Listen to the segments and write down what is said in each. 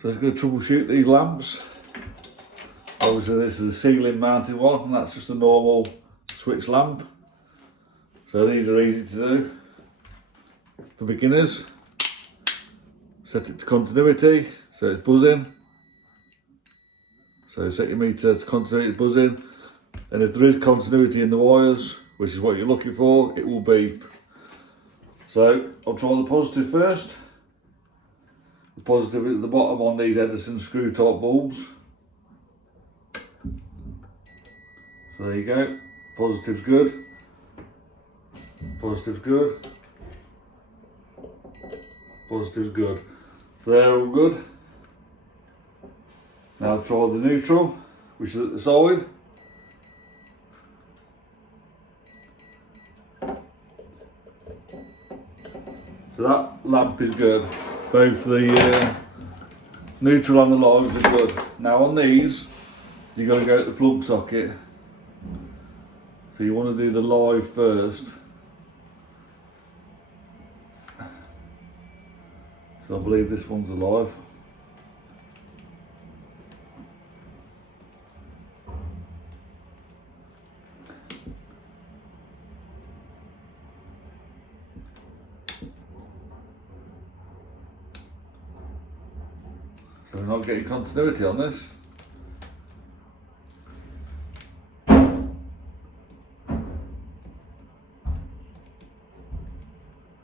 So it's going to troubleshoot these lamps. Obviously this is a ceiling mounted one, and that's just a normal switch lamp. So these are easy to do for beginners. Set it to continuity, so it's buzzing. So set your meter to continuity buzzing, and if there is continuity in the wires, which is what you're looking for, it will beep. So I'll try the positive first. The positive is at the bottom on these Edison screw type bulbs. So there you go, positive's good, positive's good, positive's good. So they're all good. Now I'll try the neutral, which is at the side. So that lamp is good. Both the neutral and the lives are good. Now on these, you've got to go to the plug socket. So you want to do the live first. So I believe this one's alive. So we're not getting continuity on this.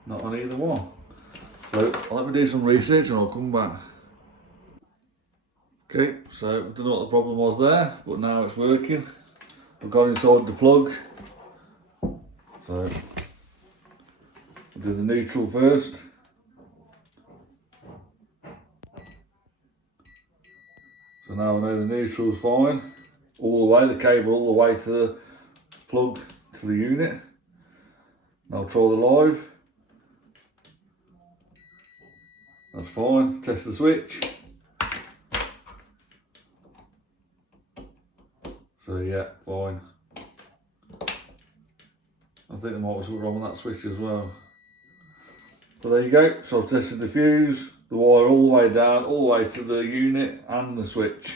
Not on either one. So let me do some research and I'll come back. Okay, so I don't know what the problem was there, but now it's working. I've got inside the plug. So I'll do the neutral first. So now I know the neutral is fine. All the way, the cable all the way to the plug, to the unit. Now I'll try the live. That's fine. Test the switch. So yeah, fine. I think there might be something wrong with that switch as well. So there you go. So I've tested the fuse, the wire all the way down, all the way to the unit and the switch.